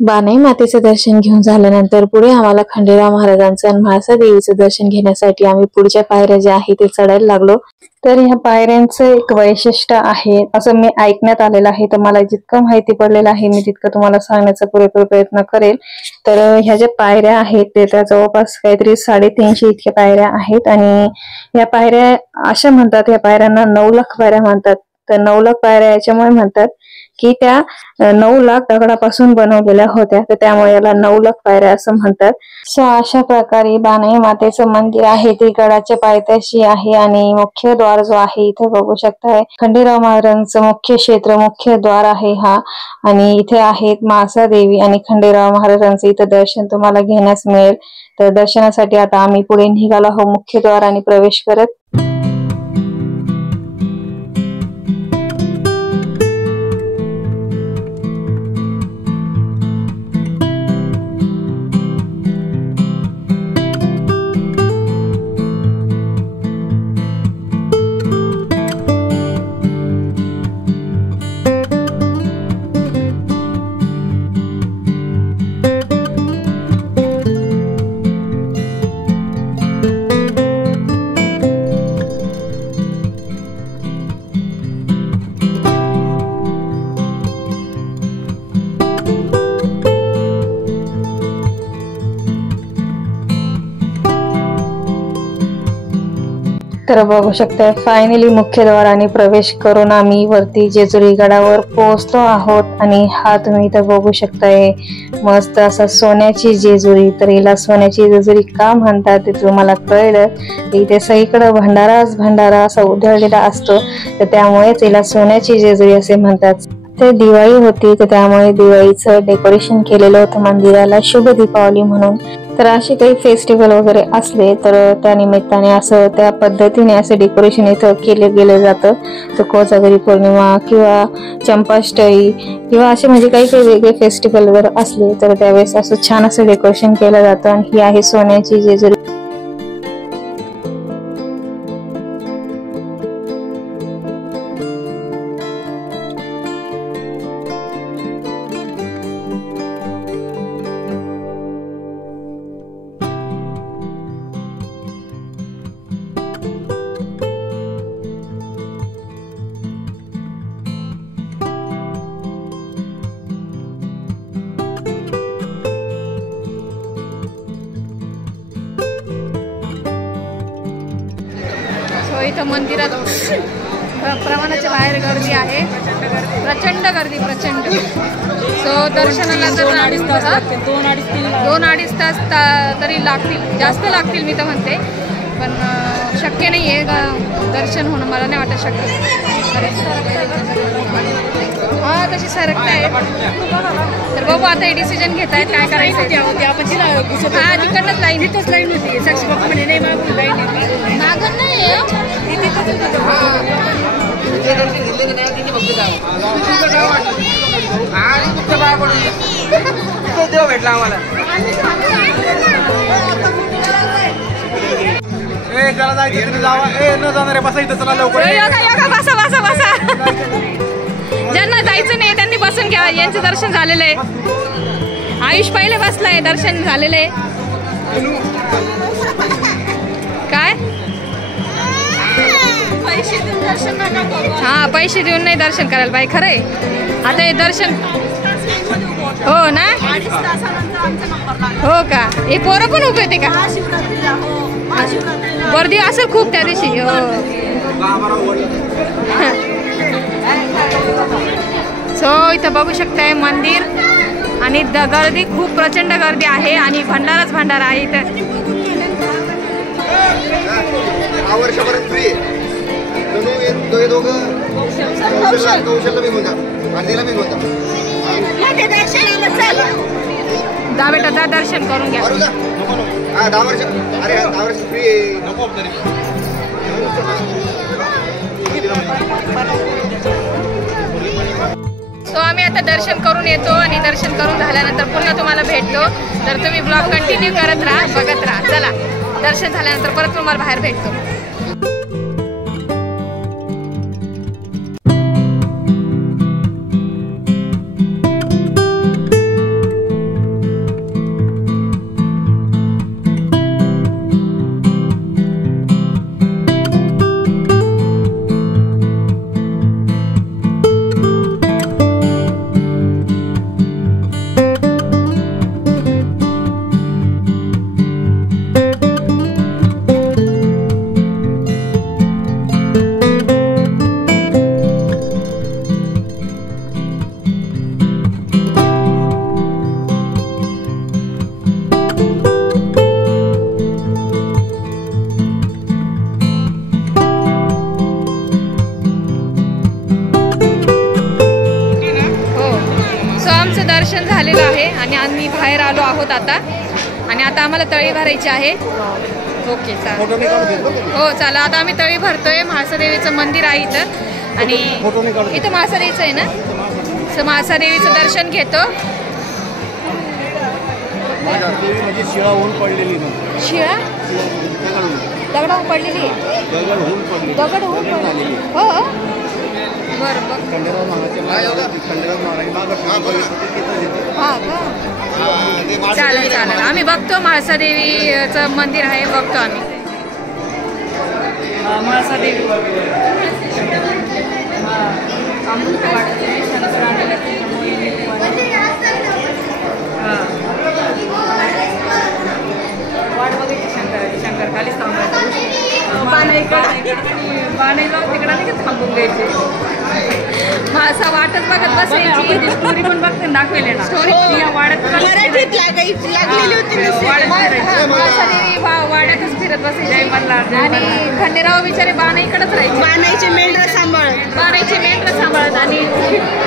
बानाई मातेचे दर्शन घेऊन झाल्यानंतर पुढे आम्हाला खंडेराव महाराजांचं आणि म्हाळसा देवीचं दर्शन घेण्यासाठी आम्ही पुढच्या पायऱ्या ज्या आहेत ते चढायला लागलो। तर ह्या पायऱ्यांचं एक वैशिष्ट्य आहे असं मी ऐकण्यात आलेलं आहे, तर मला जितकं माहिती पडलेलं आहे मी तितकं तुम्हाला सांगण्याचा पुरेपूर प्रयत्न करेल। तर ह्या ज्या पायऱ्या आहेत ते त्या जवळपास काहीतरी 350 इतक्या पायऱ्या आहेत आणि या पायऱ्या अशा म्हणतात, या पायऱ्यांना 9 लाख पायऱ्या म्हणतात। तर 9 लाख पायऱ्या याच्यामुळे म्हणतात की त्या 9 लाख दगडापासून बनवलेल्या होत्या, तर त्यामुळे याला 9 लाख पायऱ्या असं म्हणतात। सो अशा प्रकारे बानाई मातेचं मंदिर आहे ते गडाच्या पायथ्याशी आहे आणि मुख्य द्वार जो आहे इथे बघू शकताय खंडेराव महाराजांचं मुख्य क्षेत्र मुख्य द्वार आहे हा, आणि इथे आहेत म्हाळसा देवी आणि खंडेराव महाराजांचं इथं दर्शन तुम्हाला घेण्यास मिळेल। तर दर्शनासाठी आता आम्ही पुढे निघालो आहोत मुख्य द्वाराने प्रवेश करत। तर बघू शकता फायनली मुख्य द्वाराने प्रवेश करून आम्ही वरती जेजुरी गडावर पोहोचलो आहोत। आणि हा तुम्ही इथं बघू शकताय मस्त असा सोन्याची जेजुरी। तर हिला सोन्याची जेजुरी का म्हणतात ते तुम्हाला कळलं, इथे सगळीकडे भंडाराच भंडारा असा उधळलेला असतो, तर त्यामुळेच हिला सोन्याची जेजुरी असे म्हणतात। ते दिवाळी होती तर त्यामुळे दिवाळीचं डेकोरेशन केलेलं होतं मंदिराला शुभ दीपावली म्हणून। तर असे काही फेस्टिवल वगैरे असले तर त्या निमित्ताने असं त्या पद्धतीने असं डेकोरेशन इथं केलं गेलं जातं। तर कोजागरी पौर्णिमा किंवा चंपाष्टमी किंवा असे म्हणजे काही काही वेगळे फेस्टिवल वगैरे असले तर त्यावेळेस असं छान असं डेकोरेशन केलं जातं। आणि ही आहे सोन्याची जेजुरी। इथं मंदिरात प्रमाणाच्या बाहेर गर्दी आहे, प्रचंड गर्दी प्रचंड। सो दर्शनाला जर 2-2.5 तास तरी लागतील, जास्त लागतील मी तर म्हणते, पण शक्य नाही आहे दर्शन होणं, मला नाही वाटत शक्य। हा तशी सरकताय, तर बघू आता हे डिसिजन घेत आहेत काय करायचं। हा तिकडनंच लाईन होती, साक्षी बाबा म्हणे नाही मागून लाईन मागून नाही देव भेटला आम्हाला। ज्यांना जायचं नाही त्यांनी बसून घ्यावा, यांचं दर्शन झालेलं आहे। आयुष पहिले बसलाय, दर्शन झालेलं आहे। काय पैसे देऊन दर्शन हा पैसे देऊन नाही दर्शन करायला बाई, खरंय। आता हे दर्शन हो ना, हो का, हे पोरं पण उभे होते का? गर्दी असेल खूप त्या दिवशी। हो सो इथं बघू शकताय मंदिर आणि गर्दी खूप प्रचंड गर्दी आहे आणि भंडाराच भंडारा आहे इथं। जा बेटा जा दर्शन करून घ्या। सो आम्ही आता दर्शन करून येतो आणि दर्शन करून झाल्यानंतर पुन्हा तुम्हाला भेटतो। तर तुम्ही ब्लॉग कंटिन्यू करत राहा, बघत राहा। चला दर्शन झाल्यानंतर परत तुम्हाला बाहेर भेटतो। झालेलं आहे आणि आम्ही बाहेर आलो आहोत आता. आणि आता आम्हाला तळी भरायची आहे. ओके चालेल. हो चला आता आम्ही तळी भरतोय. म्हाळसादेवीचं मंदिर आहे इथं आणि इथं म्हाळसादेवीचं आहे ना. सो म्हाळसादेवीचं दर्शन घेतो. शिळा दगडाहून पडलेली दगड होऊन पडलेली. हो बरं बरं. हां का चालेल चालेल. आम्ही बघतो म्हाळसादेवीचं मंदिर आहे बघतो आम्ही. म्हाळसादेवी वाट बघायची शंकर खालीच थांबायचं. बाणाईला तिकडं नाही का थांबून द्यायचे. मासा वाटच बघत बसायची. स्टोरी पण बघते दाखवले ना. स्टोरी वाड्यात वाड्यातच फिरत बसायचे. आणि खंडेराव बिचारे बाणाईकडेच राहायचे. बाणाईचे मेंढर सांभाळत आणि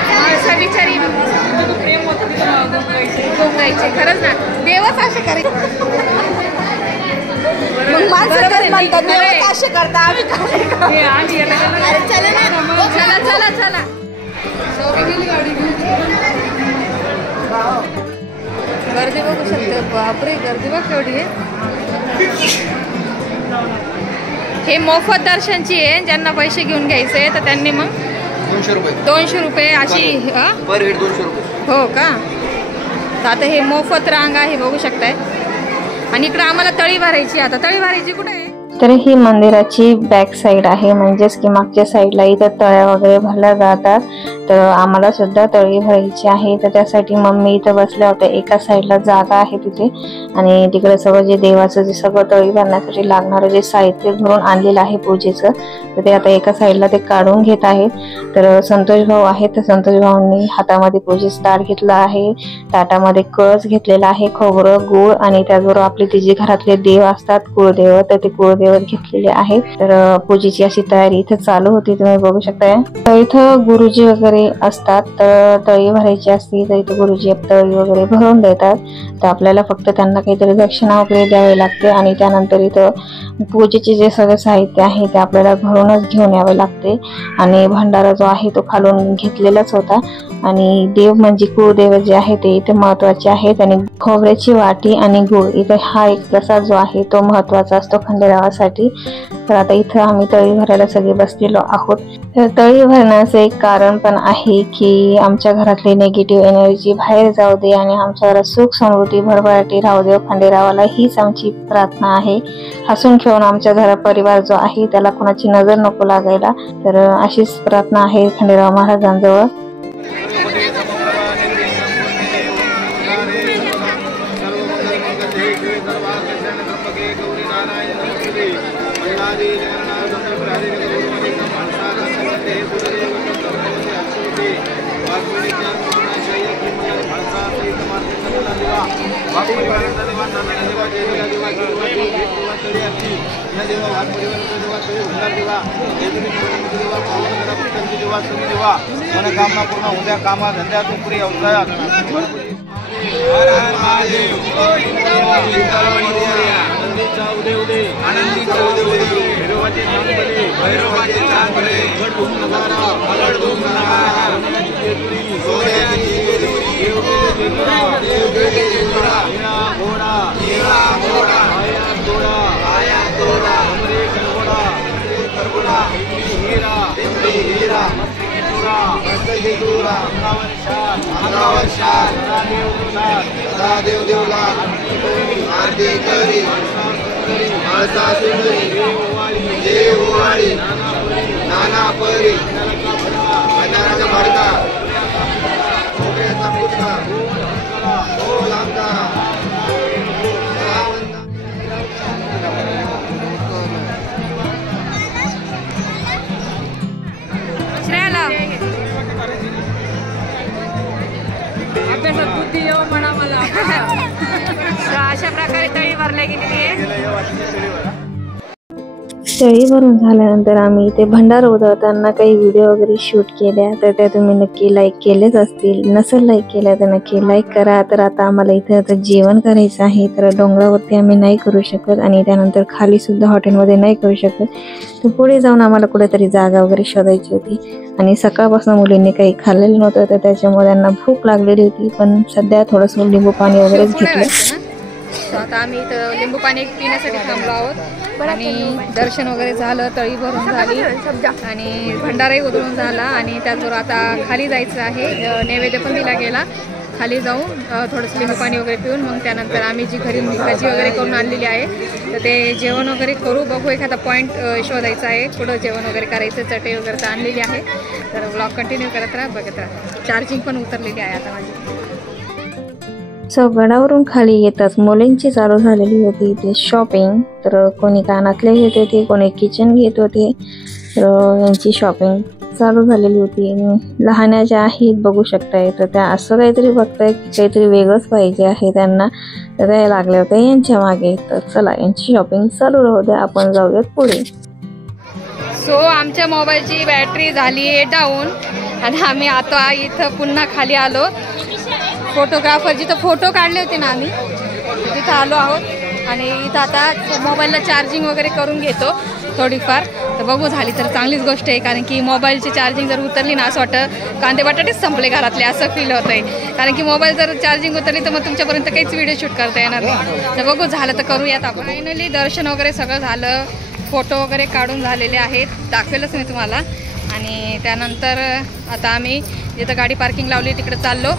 मासा बिचारी प्रेम होतं गोंगायचे. खरंच ना देवच असे करायचे. असे करता आम्ही चला चला चला. गर्दी बघू शकते. बापरे गर्दी बघ केवढी आहे. हे मोफत दर्शनची आहे. ज्यांना पैसे घेऊन घ्यायचे तर त्यांनी मग 200 रुपये अशी. पर हेड 200 रुपये. हो का. तर आता हे मोफत रांग आहे बघू शकताय. आणि इकडे आम्हाला तळी भरायची. आता तळी भरायची कुठे आहे. तर ही मंदिराची बॅक साईड आहे. म्हणजेच की मागच्या साईडला इथं तळ्या वगैरे भरल्या जातात. तर आम्हाला सुद्धा तळी भरायची आहे. तर त्यासाठी मम्मी इथं बसल्या होत्या. एका साईडला जागा आहे तिथे आणि तिकडे सगळं जे देवाचं जे सगळं तळी भरण्यासाठी लागणारं जे साहित्य भरून आणलेलं आहे पूजेचं तर ते आता एका साईडला ते काढून घेत आहेत. तर संतोष भाऊ आहेत. तर संतोष भाऊंनी हातामध्ये पूजेचं ताट घेतलं आहे. ताटामध्ये कळस घेतलेला आहे. खोबरं गूळ आणि त्याचबरोबर आपले ते जे घरातले देव असतात कुळदेव तर ते कुळदेव घेतलेले आहेत. तर पूजेची अशी तयारी इथे चालू होती. तुम्ही बघू शकताय. तर इथं गुरुजी वगैरे असतात. तर तळी भरायची असती तर इथे गुरुजी तळी वगैरे भरून देतात. तर आपल्याला फक्त त्यांना काहीतरी दक्षिणा वगैरे द्यावी लागते आणि त्यानंतर इथं पूजेचे जे सगळं साहित्य आहे ते आपल्याला घरूनच घेऊन यावे लागते. आणि भंडारा जो आहे तो खालून घेतलेलाच होता. आणि देव म्हणजे कुळदेव जे आहे ते इथे महत्वाचे आहेत. आणि खोबऱ्याची वाटी आणि गुळ इथे हा एक प्रसाद जो आहे तो महत्वाचा असतो खंडेरावासाठी. तर आता इथं आम्ही तळी भरायला सगळे बसलेलो आहोत. तर तळी भरण्याचं एक कारण पण आहे की आमच्या घरातली निगेटिव्ह एनर्जी बाहेर जाऊ दे आणि आमच्या घरात सुख समृद्धी भरभराटी राहू दे. खंडेरावाला हीच आमची प्रार्थना आहे. हसून खेळून आमच्या घरात परिवार जो आहे त्याला कोणाची नजर नको लागायला. तर अशीच प्रार्थना आहे खंडेराव महाराजांजवळ. मनोकामना पूर्ण उद्या कामा धंद्यात नोकरी व्यवसायात. नाना परी अभ्यासात बुद्धी येऊ म्हणा मला. अशा प्रकारे तळी भरल्या गेलेली आहे. तळी भरून झाल्यानंतर आम्ही इथे भंडारा उधळताना काही व्हिडिओ वगैरे शूट केल्या, तर त्या तुम्ही नक्की लाईक केलेच असतील. नसेल लाईक केल्या तर नक्की लाईक करा. तर आता आम्हाला इथे आता जेवण करायचं आहे, तर डोंगरावरती आम्ही नाही करू शकत आणि त्यानंतर खाली सुद्धा हॉटेलमध्ये नाही करू शकत. तर पुढे जाऊन आम्हाला कुठेतरी जागा वगैरे शोधायची होती आणि सकाळपासून मुलींनी काही खाल्लेलं नव्हतं, तर त्याच्यामुळे त्यांना भूक लागलेली होती. पण सध्या थोडंसं लिंबू पाणी वगैरेच घेतलं. आता आम्ही इथं लिंबू पाणी पिण्यासाठी थांबलो आहोत आणि दर्शन वगैरे झालं, तळी भरून झाली आणि भंडाराही उधळून झाला आणि त्याचबरोबर आता खाली जायचं आहे. नैवेद्य पण दिला गेला. खाली जाऊन थोडंसं लिंबू पाणी वगैरे पिऊन मग त्यानंतर आम्ही जी घरी भाजी वगैरे करून आणलेली आहे तर ते जेवण वगैरे करू. बघू एखादा पॉईंट शोधायचा आहे, कुठं जेवण वगैरे करायचं. चटई वगैरे तर आणलेली आहे. तर ब्लॉग कंटिन्यू करत राहा, बघत राहा. चार्जिंग पण उतरलेली आहे आता माझी. सो गडावरून खाली येताच मुलींची चालू झालेली होती इथे शॉपिंग. तर कोणी कानातले घेत होते, कोणी किचन घेत होते. तर यांची शॉपिंग चालू झालेली होती. लहान्या ज्या आहेत बघू शकताय, तर त्या असं काहीतरी बघताय की काहीतरी वेगळंच पाहिजे आहे त्यांना, तर त्या लागल्या होत्या यांच्या मागे. तर चला यांची शॉपिंग चालू राहू द्या, आपण जाऊयात पुढे. सो आमच्या मोबाईलची बॅटरी झाली आहे डाऊन आणि आम्ही आता इथं पुन्हा खाली आलो. फोटोग्राफर जिथं फोटो काढले होते ना आम्ही तिथं आलो आहोत आणि इथं आता मोबाईलला चार्जिंग वगैरे करून घेतो थोडीफार. तर बघू झाली तर चांगलीच गोष्ट आहे, कारण की मोबाईलची चार्जिंग जर उतरली ना असं वाटतं कांदे बटाटेच संपले घरातले असं फील होतं आहे. कारण की मोबाईल जर चार्जिंग उतरली तर मग तुमच्यापर्यंत काहीच व्हिडिओ शूट करता येणार नाही. तर बघू झालं तर करूयात आपण. फायनली दर्शन वगैरे सगळं झालं, फोटो वगैरे काढून झालेले आहेत, दाखवेलच मी तुम्हाला. आणि त्यानंतर आता आम्ही जिथं गाडी पार्किंग लावली तिकडे चाललो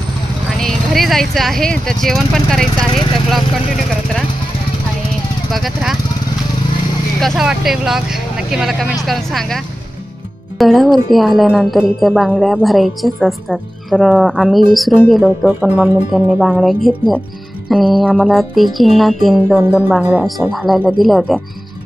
आणि घरी जायचं आहे. तर जेवण पण करायचं आहे. तर ब्लॉग कंटिन्यू करत राहा आणि बघत राहा. कसा वाटतोय ब्लॉग नक्की मला कमेंट्स करून सांगा. गडावरती आल्यानंतर इथे बांगड्या भरायच्याच असतात. तर आम्ही विसरून गेलो होतो, पण मम्मी त्यांनी बांगड्या घेतल्या आणि आम्हाला तिघींना 2-2 बांगड्या अशा घालायला दिल्या होत्या.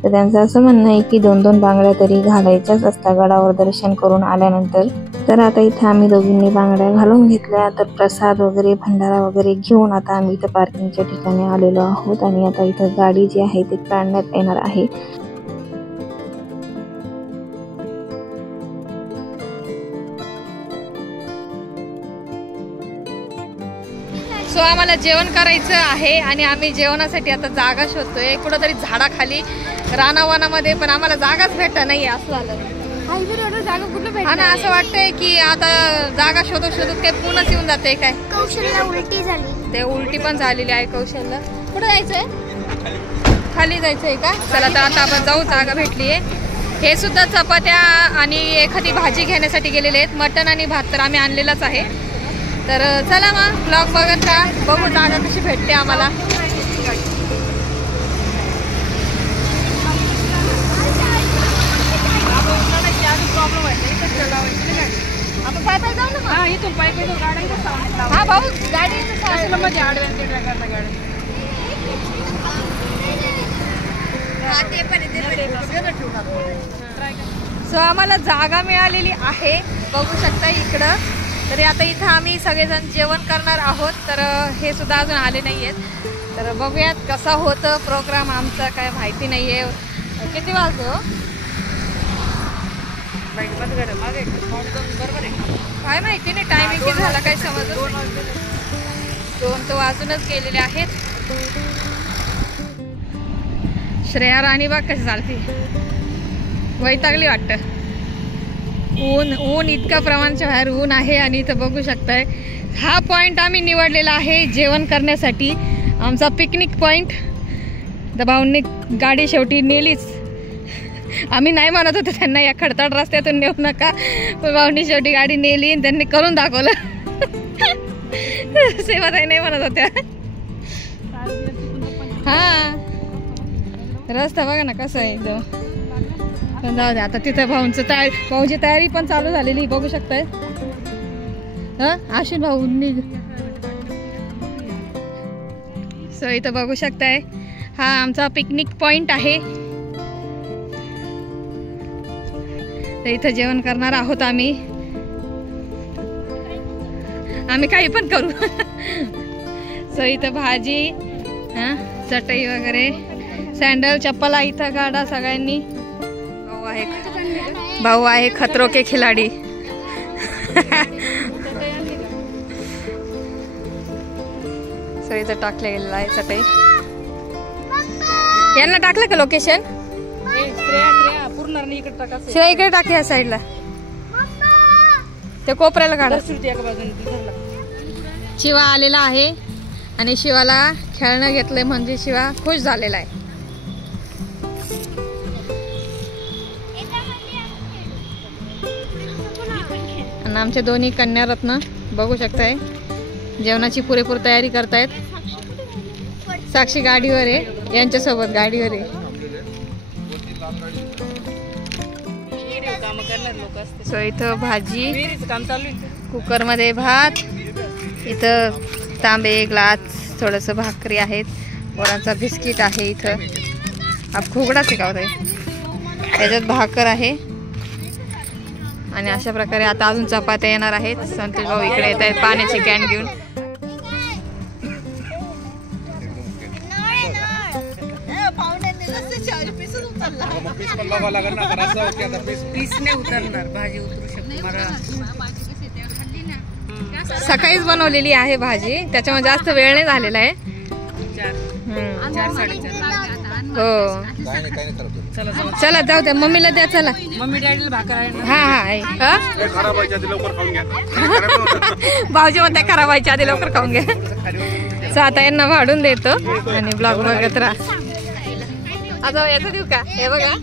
तर त्यांचं असं म्हणणं आहे की 2-2 बांगड्या तरी घालायच्याच असतात गडावर दर्शन करून आल्यानंतर. तर आता इथं आम्ही दोघींनी बांगड्या घालून घेतल्या. तर प्रसाद वगैरे भंडारा वगैरे घेऊन आता आम्ही इथं पार्किंगच्या ठिकाणी आलेलो आहोत आणि आता इथं गाडी जी आहे ती काढण्यात येणार आहे. सो आम्हाला जेवण करायचं आहे आणि आम्ही जेवणासाठी आता जागा शोधतोय कुठंतरी झाडाखाली रानावानामध्ये, पण आम्हाला जागाच भेटत नाही. असं झालं जागा कुठं भेटत ना, असं वाटतंय की आता जागा शोधत शोधत काय पूर्णच येऊन जाते. काय कौशलला उलटी झाली, ते उलटी पण झालेली आहे कौशलला. कुठं जायचंय? खाली जायचंय का? चला तर आता आपण जाऊ, जागा भेटली आहे. हे सुद्धा चपात्या आणि एखादी भाजी घेण्यासाठी गेलेले आहेत. मटण आणि भात तर आम्ही आणलेलाच आहे. तर चला मग ब्लॉग बघत का, बघू जागा कशी भेटते आम्हाला. आपण पाय पाय जाऊ ना. हा इथून पाय पाय गाडी. हा भाऊ गाडी सो आम्हाला जागा मिळालेली आहे, बघू शकता इकडं. तरी आता इथं आम्ही सगळेजण जेवण करणार आहोत. तर हे सुद्धा अजून आले नाही आहेत. तर बघूयात कसा होतं प्रोग्राम आमचा, काय माहिती नाही आहे. किती वाजले हो? काय माहिती नाही, टायमिंग किती झाला काय समजत. 2 तर वाजूनच गेलेले आहेत. श्रेया राणी बाग कशी चालते, वैतागली वाटतं. ऊन इतका प्रमाणाच्या बाहेर ऊन आहे आणि इथं बघू शकताय हा पॉइंट आम्ही निवडलेला आहे जेवण करण्यासाठी, आमचा पिकनिक पॉइंट. तर भाऊंनी गाडी शेवटी नेलीच. आम्ही नाही म्हणत होतो त्यांना या खडताड रस्त्यातून नेऊ नका, पण भाऊंनी शेवटी गाडी नेली आणि त्यांनी करून दाखवलं. सेवाताई नाही म्हणत होत्या. हा रस्ता बघा ना कसं आहे एकदम. पण जाऊ दे आता. तिथं भाऊची तयारी पण चालू झालेली बघू शकताय. आशिन भाऊ निघ. सो इथं बघू शकताय हा आमचा पिकनिक पॉइंट आहे. तर इथं जेवण करणार आहोत आम्ही काही पण करू. सो इथं भाजी, चटई वगैरे, सँडल चप्पला इथं काढा सगळ्यांनी. भाऊ आहे खतरो के खिलाडी. सो इथं टाकले गेलेलं आहे चटई. यांना टाकलं का लोकेशन? श्रेया इकडे टाक या साईडला. ते कोपऱ्याला काढा. शिवा आलेला आहे आणि शिवाला खेळणं घेतलंय म्हणजे शिवा खुश झालेला आहे. आणि आमचे दोन्ही कन्यारत्न बघू शकताय जेवणाची पुरेपूर तयारी करतायत. साक्षी गाडीवर आहे, यांच्यासोबत गाडीवर आहे. सो इथं भाजी, कुकर मध्ये भात, इथं तांबे ग्लास, थोडस भाकरी आहेत, पोरांचा बिस्किट आहे. इथं आप खुगडाच आहे का होता, त्याच्यात भाकर आहे. आणि अशा प्रकारे आता अजून चपात्या येणार आहेत. संतोष भाऊ इकडे येत आहेत पाण्याची कॅन घेऊन. सकाळीच बनवलेली आहे भाजी, त्याच्यामुळे जास्त वेळ नाही झालेला आहे. हो चला जाऊ द्या, मम्मीला द्या. चला मम्मी डॅडीला भाकर आहे. हा हा भाऊजी म्हणते खराब व्हायच्या आधी लवकर खाऊन घ्या. सो आता यांना वाढून देतो आणि ब्लॉग बघत राहा. आता याचं देऊ का? हे बघा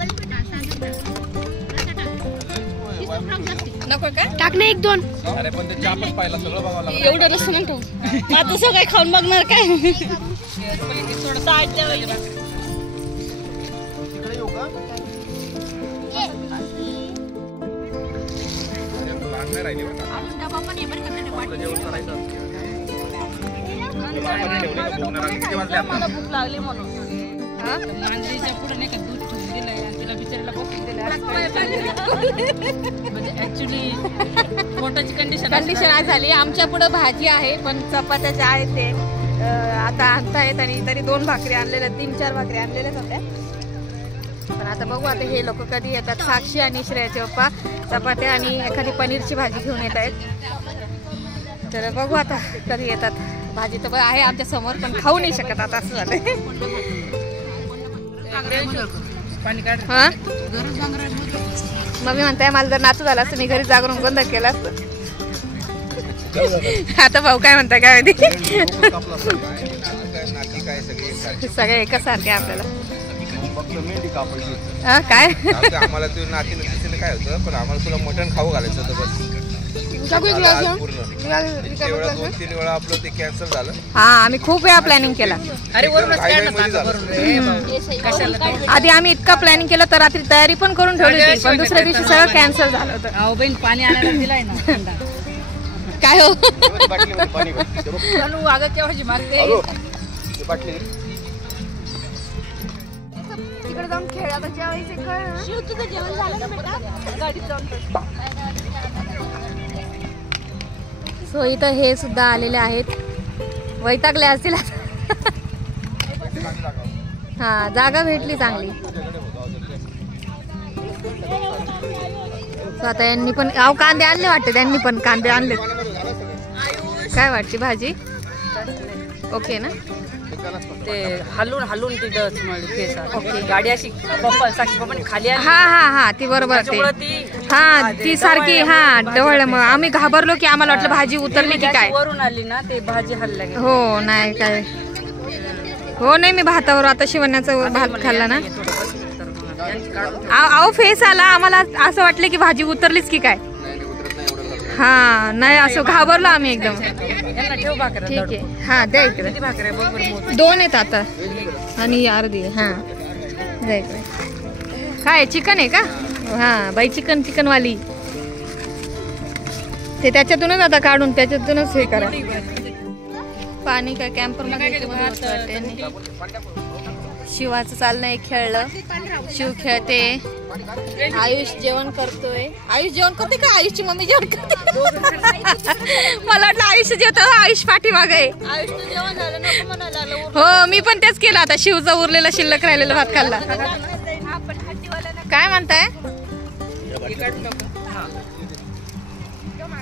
नको का टाकणे 1-2. एवढं रस्ता म्हणतो आता सगळं खाऊन बघणार काय? भूक लागली म्हणून मांजरीच्या पुढे नाही का दूध ठेवून दिलंय आणि तिला बिचारीला बसून दिलंय. म्हणजे ऍक्च्युली पोटाची कंडिशन आज झाली. आमच्या पुढे भाजी आहे पण चपात्या ज्या आहेत ते आता आणतायत आणि तरी 2 भाकरी आणलेल्या, 3-4 भाकरी आणलेल्याच होत्या. पण आता बघू आता हे लोक कधी येतात. साक्षी आणि श्रेयाचे पप्पा चपात्या आणि एखादी पनीरची भाजी घेऊन येत आहेत. तर बघू आता कधी येतात. भाजी तर आहे आमच्या समोर पण खाऊ नाही शकत आता, असं झालंय. मम्मी म्हणताय मला जर नातू झाला असतं मी घरी जागरून गोंधळ केला असतं. आता भाऊ काय म्हणताय काय माहिती. सगळे एकच सारखे आपल्याला काय आम्हाला तू नाती काय होतं पण आम्हाला तुला मटण खाऊ घालायचं होतं बस. 2-3 वेळा आपलं ते कॅन्सल झालं. हा आम्ही खूप वेळा प्लॅनिंग केला. आधी आम्ही इतका प्लॅनिंग केलं तर रात्री तयारी पण करून ठेवली होती पण दुसऱ्या दिवशी सगळं कॅन्सल झालं होतं. पाणी आणायला दिलाय ना काय हो अगं केव्हाची मारते तिकडे जाऊन खेळा जेवायचं. तुझं जेवण झालं का बेटा? गाडीत जाऊन. सो इथं हे सुद्धा आलेले आहेत. वैतागले असतील. हा जागा भेटली चांगली. सो आता यांनी पण कांदे आणले वाटते. त्यांनी पण कांदे आणले. काय वाटते भाजी ओके ना? ते हलून हलून तिथं गाडी अशी साक्षी पप्पाने खाली हा हा हा ती बरोबर ते हा ती सारखी हा डवळ. मग आम्ही घाबरलो की आम्हाला वाटलं भाजी उतरली की काय. वरून आली ना ते भाजी हल्ला. हो नाही काय हो नाही मी भातावर आता शिवण्याचा भात खाल्ला ना. अहो फेस आला आम्हाला असं वाटलं की भाजी उतरलीच की काय. हा नाही असं घाबरलो आम्ही एकदम. ठीक आहे हा द्या इकडे. 2 आहेत आता आणि अर्धी. हा द्या इकडे. काय चिकन आहे का? हा बाई चिकनवाली ते त्याच्यातूनच आता काढून त्याच्यातूनच हे करा. पाणी काय कॅम्पर मध्ये शिवाचं चाललंय खेळलं. शिव खेळते. आयुष जेवण करतोय. आयुष जेवण करते का? आयुषची मम्मी जेवण करते. मला वाटलं आयुष जेवतो. आयुष पाठीमागे आहे. हो मी पण तेच केलं. आता शिवचा उरलेला शिल्लक राहिलेला भात खाल्ला. काय म्हणताय?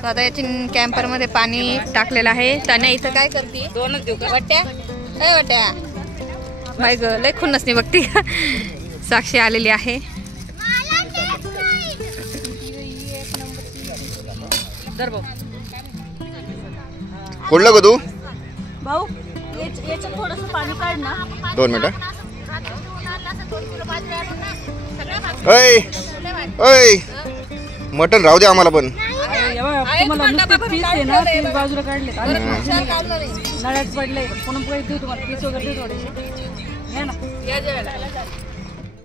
आता याची कॅम्पर मध्ये पाणी टाकलेलं आहे. तन्या इथं काय करते? दोनच देऊ का? वाट्या काय वाट्या बाई ग लय खुन्नस नाही बघती. साक्षी आलेली आहे. दर भाऊ कुठलं ग तू? भाऊ याच्यात थोडंसं पाणी काढ ना. 2 मिनिटं. ऐ ऐ मटण राहू दे आम्हाला पण. तुम्हाला नुसते पीस आहे ना, पीस बाजूला काढले नळ्यात पडले. पुन्हा देऊ तुम्हाला पीस वगैरे देऊ थोडेसे. घ्या ना.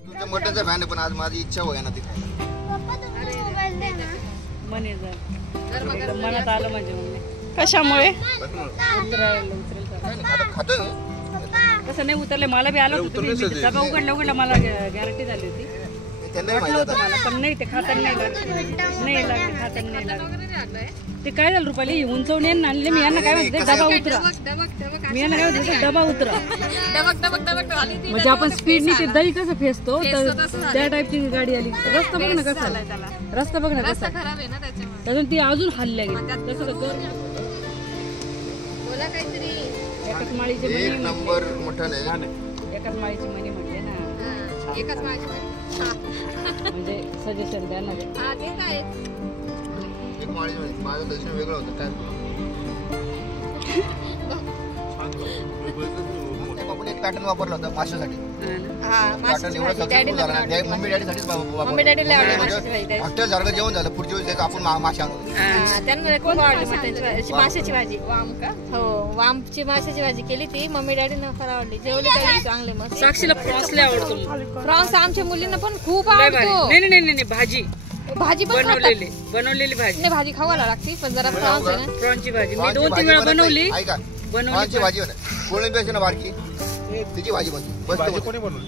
तुमच्या मटणचं फॅन आहे पण आज माझी इच्छा होय ना ती. मने जर मनात आलं म्हणजे कशामुळे? कसं नाही उतरले. मला बी आलं होतं. डबा उघडला मला गॅरंटी झाली होती. वाटलं होतं मला पण नाही ते खाताना नाही लागले खाताना नाही लागले. ते काय झालं रुपाली उंचवून आणले. मी यांना काय म्हणते डबा उतरा. मी यांना काय म्हणते डबा उतरा. म्हणजे आपण स्पीडने ते दही कसं फेसतो तर त्या टाईपची गाडी आली. रस्ता बघ ना कसा रस्ता बघ ना कसा त्यातून ती अजून हल्ल्या गेली. तसं एकाच माळीचे मणी नंबर मटण आहे. एकाच माळीची मणी म्हटले ना. म्हणजे सजेशन द्या ना. एक माळी माझं दर्शन वेगळं होतं काय. आपण एक पॅटर्न वापरला होता माशासाठी. पॅटर्न एवढं सक्सेसफुल झाला ना. मम्मी डॅडी साठीच हॉटेल सारखं जेवण झालं. पुढच्या वेळेस आपण मासे आणू. त्यांना खूप आवडली माशाची भाजी. वाम का? हो वामची माशाची भाजी केली ती मम्मी डॅडीनं फार आवडली. जेवले चांगले मस्त. साक्षीला प्रॉन्स लय आवडतो. प्रॉन्स आमच्या मुलींना पण खूप आवडतो. नाही भाजी भाजी पण बनवलेली भाजी. नाही भाजी खावायला लागते पण जरा प्रॉन्स आहे ना. प्रॉन्सची भाजी मी 2-3 वेळा बनवली. बनवली भाजी कोळंबी ना बारकी तिची भाजी बनवली. कोणी बनवली?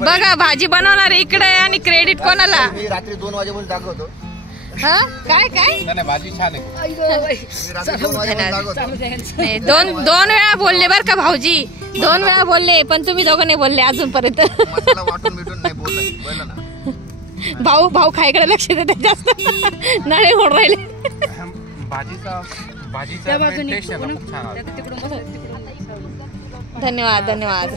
बघा भाजी बनवणार इकडे आणि क्रेडिट कोणाला? मी रात्री 2 वाजेपर्यंत दाखवतो. काय भाजी छान आहे. दोन वेळा बोलले बर का भाऊजी. 2 वेळा बोलले पण तुम्ही दोघं नाही बोलले अजूनपर्यंत. वाटून नाही बोलला ना. भाऊ खायकडे लक्ष देते जास्त. नळे होऊन राहिले. धन्यवाद.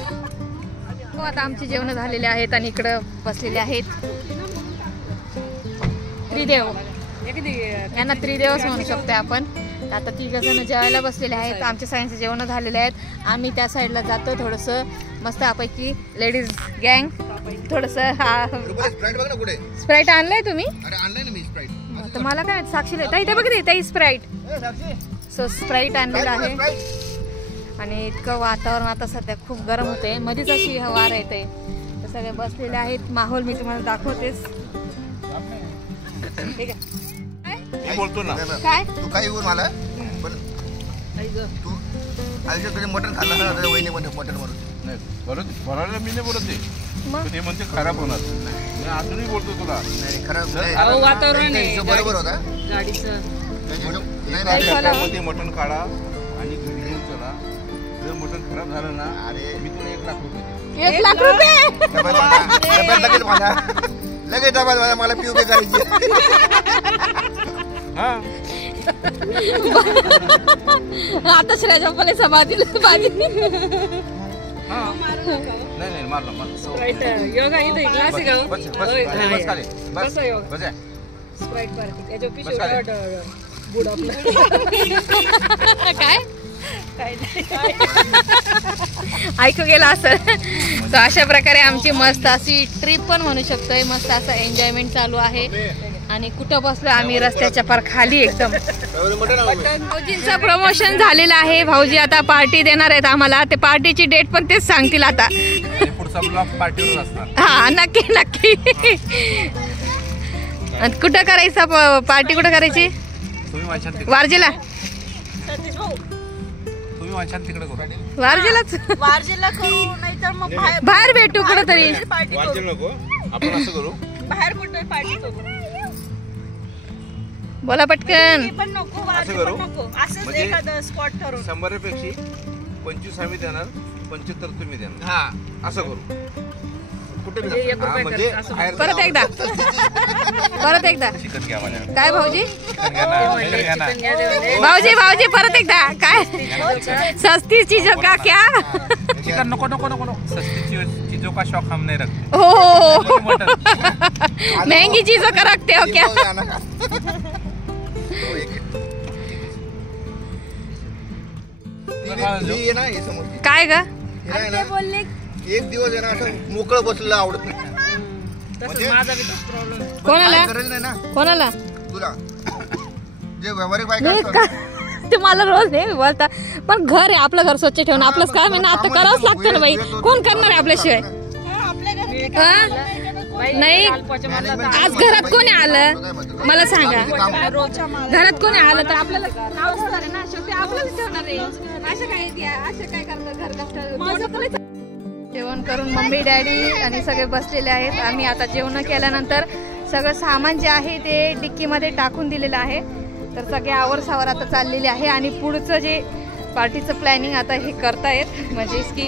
हो आता आमची जेवण झालेले आहेत आणि इकडं बसलेले आहेत त्रिदेव. यांना त्रिदेवच म्हणू शकतो आपण. आता 3 जण जेवायला बसलेले आहेत. आमच्या सगळ्यांचे जेवण झालेले आहेत. आम्ही त्या साईडला जातो थोडंसं मस्त आपैकी लेडीज गँग. थोडंसं स्प्राईट आणलंय तुम्ही? तर मला काय साक्षीला ताई ते बघते ताई स्प्राईट. सो स्प्राईट आणलेलं आहे. आणि इतकं वातावरण आता सध्या खूप गरम होते. मध्येच अशी वार येते. तर सगळे बसलेले आहेत. माहोल मी तुम्हाला दाखवतेच. ठीक आहे बोलतो ना काय तू काय येऊन मला पण तू आयुष्यात कधी मटण खाल्लं ना तर वहिनी म्हणते मटण म्हणून नाही बरोबर मी नाही बोलत ते म्हणते खराब होणार. मी अजूनही बोलतो तुला नाही खराब वातावरण बरोबर होता गाडीचं. ते मटण काढा आणि घरी घेऊन चला. जर मटण खराब झालं ना अरे मी तुला 1 लाख रुपये देतो. 1 लाख रुपये लगेच डबा मला पिऊ करायची. आता श्रेयापले समाधीला भाजी. नाही मारलं योगा इथे क्लास आहे का? स्प्राईट पार्टी याच्या पिशवी बुड आपलं काय ऐकू गेला असं. तर अशा प्रकारे आमची मस्त अशी ट्रिप पण म्हणू शकतोय. मस्त असं एन्जॉयमेंट चालू आहे. आणि कुठं बसलो आम्ही रस्त्याच्या पार खाली एकदम. भाऊजींचं प्रमोशन झालेलं आहे. भाऊजी आता पार्टी देणार आहेत आम्हाला. ते पार्टीची डेट पण तेच सांगतील आता. हा नक्की. कुठं करायचं पार्टी? कुठं करायची? वारजेला. वारजेलाच बाहेर भेटू कुठं तरी. आपण असं करू बाहेर कुठं पार्टी करू. बोला पटकन. पण नको असं करू असंच एखादं स्पॉट ठरवून 100 पेक्षा 25 आम्ही देणार 75 तुम्ही द्या. हा असं करू. कुठे म्हणजे 1 रुपये म्हणजे खर्च असं बाहेर परत एकदा परत एकदा चिकन घ्या मला. काय भाऊजी चिकन घ्या ना. चिकन घ्या ना. चिकन घ्या देवाले. भाऊजी भाऊजी परत एकदा काय सस्ती चीजों का क्या चिकन नको नको नको नको. सस्ती चीजों का शौक हम नहीं रखते. हो मटन. महंगी चीजों का रखते हो क्या काय ग बोलले एक दिवस आहे ना असं मोकळं बसलेलं आवडत नाही. तसंच माझा बी तोच प्रॉब्लेम. कोणाला गरज नाही ना कोणाला तुला जे व्यावहारिक बायका नाही असतात का तुम्हाला रोज नाही बोलता पण घर आहे आपलं घर स्वच्छ ठेवणं आपलंच काम आहे ना आता करावंच लागतं ना बाई कोण करणार आहे आपल्याशिवाय हा? नाही आज घरात कोणी आलं मला सांगा घरात कोणी आलं तर आपल्याला नाव असणार आहे ना शेवटी आपल्याला ठेवणार आहे असं काय करणार घर कष्ट जेवण करून मम्मी डॅडी आणि सगळे बसलेले आहेत आम्ही आता जेवण केल्यानंतर सगळं सामान जे आहे ते डिक्कीमध्ये टाकून दिलेलं आहे तर सगळे आवरसावर आता चाललेले आहे आणि पुढचं जे पार्टीचं प्लॅनिंग आता हे करतायत म्हणजेच की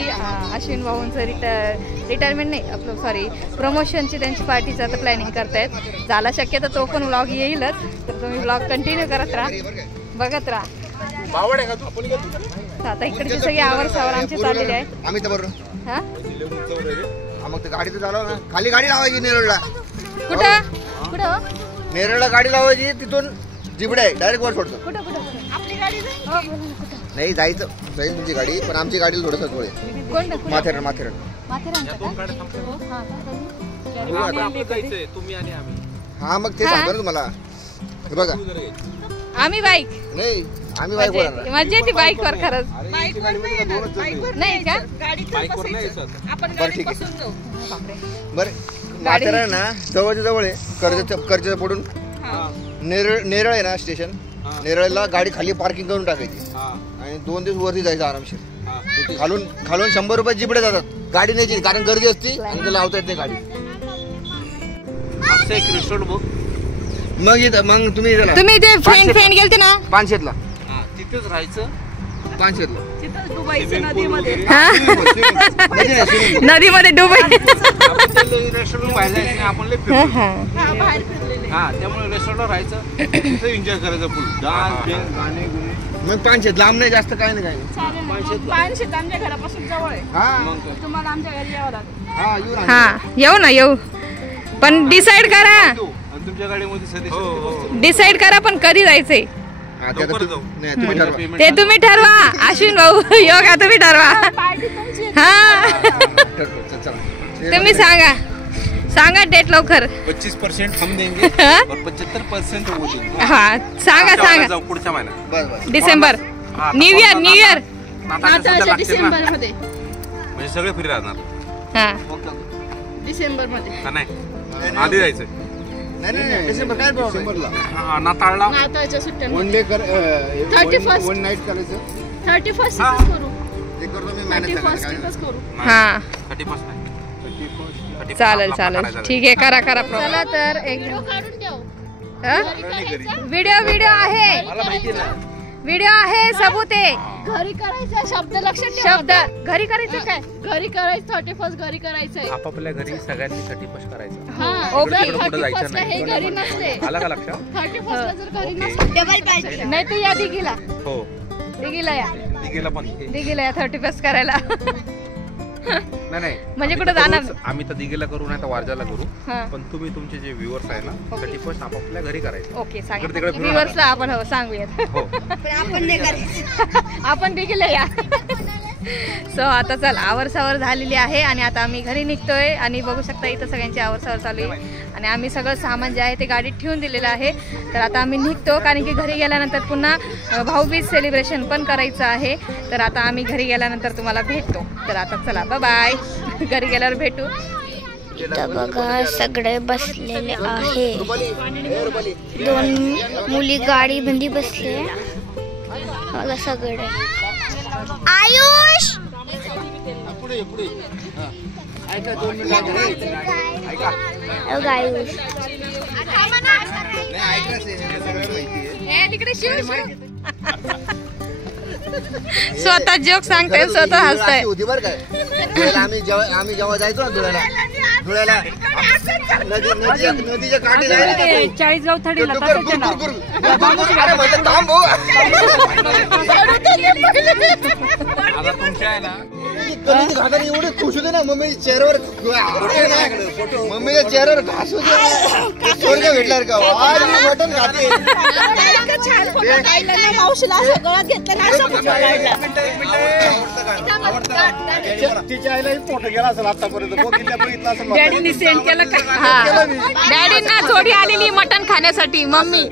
अश्विन भाऊंचं रिटायरमेंट नाही आपलं सॉरी प्रमोशनची त्यांची पार्टीचं आता प्लॅनिंग करतायत झाला शक्य तर तो पण व्लॉग येईलच तर तुम्ही व्लॉग कंटिन्यू करत राहा बघत राहा आता इकडचे सगळे आवरसावर आमचे चाललेले आहे आम्ही तर बरोबर हा मग ते गाडी तर चालव ना खाली गाडी लावायची नेरळला कुठं कुठं नेरळला गाडी लावायची तिथून जिबडे आहे डायरेक्ट वर सोडतो कुठं कुठं आपली गाडी नाही जाईल तुमची गाडी पण आमची गाडी थोडंसं थोडे माथेरान माथेरान हा मग ते सांगतो ना तुम्हाला हे बघा आम्ही बाईक नाही आम्ही बाईक वर मजा येते बाईक वर खरंच नाही का बरं ठीक आहे बरं माथेरान ना जवळच्या जवळ आहे कर्जत पडून नेरळ आहे ना स्टेशन नेरळला गाडी खाली पार्किंग करून टाकायची आणि 2 दिवस वरती जायचं आरामशीर खालून 100 रुपये जिबडे जातात गाडी न्यायची कारण गर्दी असते आणि त्याला लावता येत नाही गाडी मग तुम्ही ते फ्रेंड गेलते ना पानशेतला तिथेच राहायचं. पानशेतला डुबायचं नदीमध्ये. नदीमध्ये डुबाय रेस्टॉरंट बाहेर जायचं नाही आपण लय फिरतो. हा त्यामुळे रेस्टॉरंटला राहायचं तिथे एन्जॉय करायचं फुल डान्स गाणे गुणे. मग पानशेत लांब नाही जास्त काय नाही पानशेत आमच्या घरापासून जवळ आहे हा तुम्हाला आमच्या घरी यावं लागेल. हा येऊ ना हा येऊ ना येऊ पण डिसाइड करा आणि तुमच्या गाडीमध्ये सध्या डिसाइड करा पण कधी जायचंय हा ते आता नाही तुम्ही ठरवा ते तुम्ही ठरवा अश्विन भाऊ योगा तुम्ही ठरवा हा तुम्ही सांगा डेट लवकर 25% हम देंगे और 75% वो देंगे. हा सांगा जाऊ पुढच्या महिन्यात बस डिसेंबर न्यू इयर नाताळच्या डिसेंबर मध्ये म्हणजे सगळे फ्री राहणार. हा डिसेंबर मध्ये का नाही आधी जायचं नाही डिसेंबर काय डिसेंबरला नाताळला नाताळच्या सुट्ट्या वन डे कर 31st. वन नाईट करायचं 31st हा. करू ते करतो मी मॅनेज 31st करू. हा 31st नाही. 31st चालेल करायचं. ठीक आहे करा चला तर एक काढून ठेव व्हिडिओ आहे मला माहिती ना व्हिडिओ आहे सबूत आहे घरी करायचा शब्द लक्षात ठेव. शब्द घरी करायचं काय घरी करायचं 31st घरी करायचंय. आपापल्या घरी सगळ्यांनी 31st करायचं. हा ओके. ओके कुठं जायचं 31st ला हे घरी नसते. आला का लक्षात? 31st ला जर घरी नसते नाही तर या दिघीला हो दिघीला या दिघीला पण दिघीला या 31st करायला नाही म्हणजे आम्ही कुठं तर जाणार करूच. आम्ही तर दिघीला करू नाही तर वारजाला करू हा. पण तुम्ही तुमचे जे व्ह्युअर्स आहे ना 31st आपापल्या घरी करायचं. ओके इकडे तिकडे सांगितलं फिरू व्ह्युअर्सला आपण हो सांगूयात हो आपण देखील या सो आता चल आवरसावर झालेली आहे आणि आता आम्ही घरी निघतोय आणि बघू शकता इथं सगळ्यांची आवरसावर चालू आहे आणि आम्ही सगळं सामान जे आहे ते गाडीत ठेवून दिलेलं आहे तर आता आम्ही निघतो कारण की घरी गेल्यानंतर पुन्हा भाऊबीज सेलिब्रेशन पण करायचं आहे तर आता आम्ही घरी गेल्यानंतर तुम्हाला भेटतो तर आता चला बाय घरी गेल्यावर भेटू इथं बघा सगळे बसलेले आहे 2 मुली गाडी मध्ये बसले बघा सगळे आयुष बघा आयुष तिकडे शिव स्वतः जोक सांगताय, स्वतः हसताय. होती बरं काय. धुळ्याला आम्ही जेव्हा जायचो ना धुळ्याला नदीच्या काठी जायचं. चाळीसगाव थडीला घाटाने एवढे खुश होते ना. मम्मीच्या चेहऱ्यावर घास होते. स्वर्ग भेटणार का आज मटण खाते. मावशीला सगळं घेतलं तिच्या आईला फोटो गेला असेल आतापर्यंत बघितलं असेल. डॅडीने सेंड केलं का? डॅडींना जोडी आलेली मटण खाण्यासाठी. मम्मी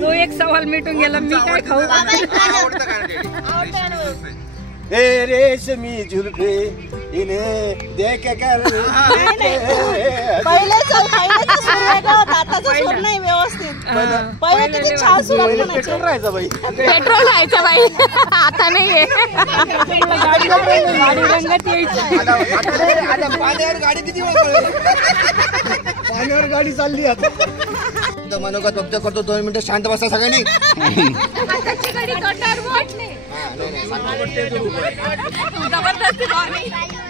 तो एक सवाल मिटून गेला, मी काय खाऊ? रेशमी झुलफे इने देख कर नाही व्यवस्थित. पहिले किती छान सुरू राहायचा बाई. पेट्रोल राहायचं बाई. आता नाहीये. गाडी रंगात यायची. आता पाण्यावर गाडी किती पाण्यावर गाडी चालली आता. मनोगत व्यक्त करतो. 2 मिनिटं शांत बसा सगळ्यांनी.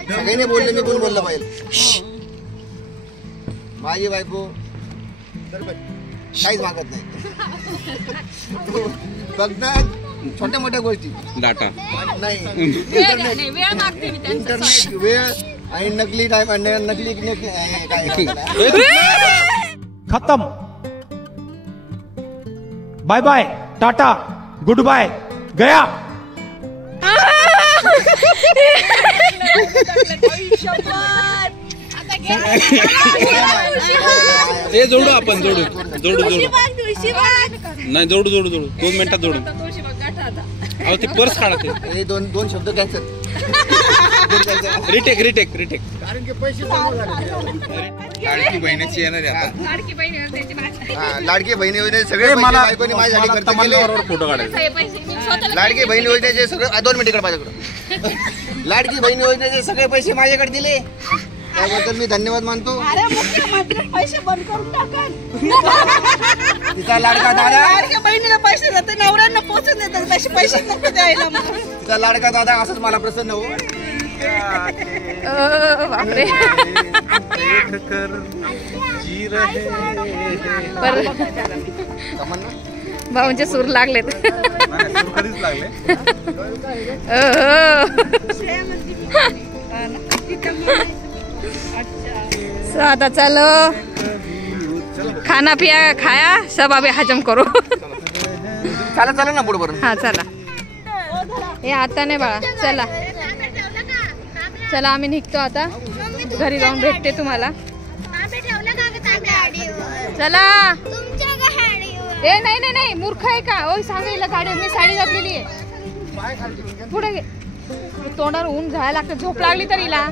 सगळ्यांनी बोलले, मी पण बोललं पाहिजे. माझी बायको काहीच मागत नाही. फक्त छोट्या मोठ्या गोष्टी डाटा नाही. इंटरनेट वेळ आणि नकली टाइम नकली काय खत्म. Bye bye, tata, goodbye, गया. हे जोडू आपण जोडू नाही जोडू 2 मिनिटात जोडू. अहो ते पर्स काढा. ते दोन शब्द कॅन्सल. रिटेक कारण की पैसे लाडकी बहिणीची येणार आहे आता. लाडकी बहिणी योजने सगळे मला बायकोनी माझ्यासाठी खर्च केले. फोटो काढायचा. लाडकी बहिणी योजनेचे सगळे 2 मिनिटं माझ्याकडे. लाडकी बहिणी योजनेचे सगळे पैसे माझ्याकडे दिले, त्याबद्दल मी धन्यवाद मानतो. पैसे बंद करून टाका. तिचा लाडका दादा बहिणीला पैसे देते, नवऱ्यांना पोचून देतात. तसे पैसे नको द्यायला. तिचा लाडका दादा असंच मला प्रसन्न हो. बापरे. भाऊंचे सूर लागलेत. कधीच लागले. आता चलो खाना पिया खाया सब अभी हजम करो. चला ना पुढे बरं. हा चला. हे आता नाही बाळा. चला आम्ही निघतो आता. घरी जाऊन भेटते तुम्हाला. चला. ए नाही मूर्ख आहे का? ओ सांगायला गाडी मी साडी घातलेली आहे. पुढे घे. तोंडावर ऊन जायला लागतं. झोप लागली तर हिला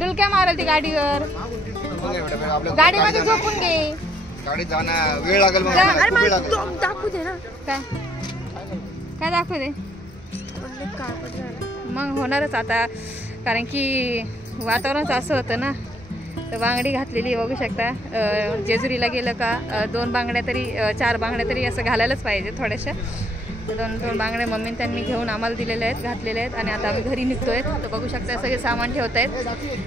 डुलक्या मारेल ती गाडीवर. गाडीमध्ये झोपून घे. गाडीत जाणार वेळ लागेल. दाखवू दे ना. काय दाखवू दे मग होणारच आता. कारण की वातावरणच असं होतं ना. तर बांगडी घातलेली बघू शकता. जेजुरीला गेलं का 2 बांगड्या तरी 4 बांगड्या तरी असं घालायलाच पाहिजे थोड्याशा. तर 2 बांगड्या मम्मीने त्यांनी घेऊन आम्हाला दिलेल्या आहेत, घातलेल्या आहेत. आणि आता आम्ही घरी निघतोय. तर बघू शकता सगळे सामान ठेवत आहेत.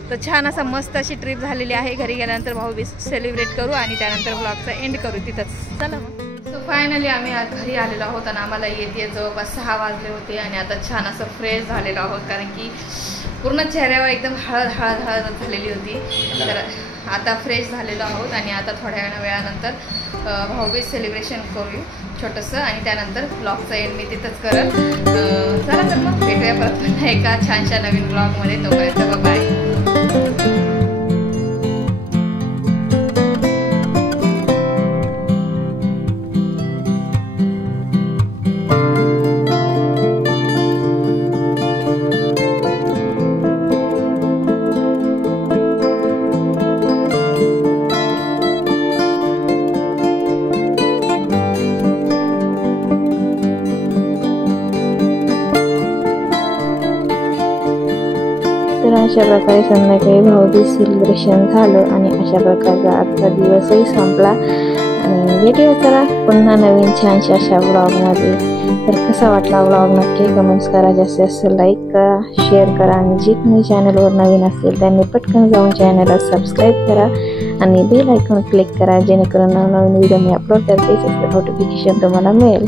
तर छान असा मस्त अशी ट्रिप झालेली आहे. घरी गेल्यानंतर भाऊबीज सेलिब्रेट करू आणि त्यानंतर व्लॉगचा एंड करू तिथंच. चला मग. सो फायनली आम्ही आज घरी आलेलो आहोत आणि आम्हाला येते जवळपास 6 वाजले होते. आणि आता छान असं फ्रेश झालेलो आहोत. कारण की पूर्ण चेहऱ्यावर एकदम हळद झालेली होती. तर आता फ्रेश झालेलो आहोत. आणि आता थोड्या वेळानंतर भाऊबीज सेलिब्रेशन करू छोटंसं. आणि त्यानंतर ब्लॉगचा एंड मी तिथंच करत. चला तर मग भेटूया परत पुन्हा एका छानशा नवीन ब्लॉगमध्ये. तोपर्यंत बाय. तर अशा प्रकारे संध्याकाळी भाऊबीज सेलिब्रेशन झालं आणि अशा प्रकारचा आजचा दिवसही संपला. आणि आणि भेटूया चला पुन्हा नवीन छानशा अशा ब्लॉगमध्ये. तर कसा वाटला ब्लॉग नक्की कमेंट्स करा, जास्तीत जास्त लाईक करा, शेअर करा आणि जे कोणी चॅनलवर नवीन असेल त्यांनी पटकन जाऊन चॅनलला सबस्क्राईब करा आणि बेल आयकॉन क्लिक करा, जेणेकरून नवनवीन व्हिडिओ मी अपलोड करते त्याचं नोटिफिकेशन तुम्हाला मिळेल.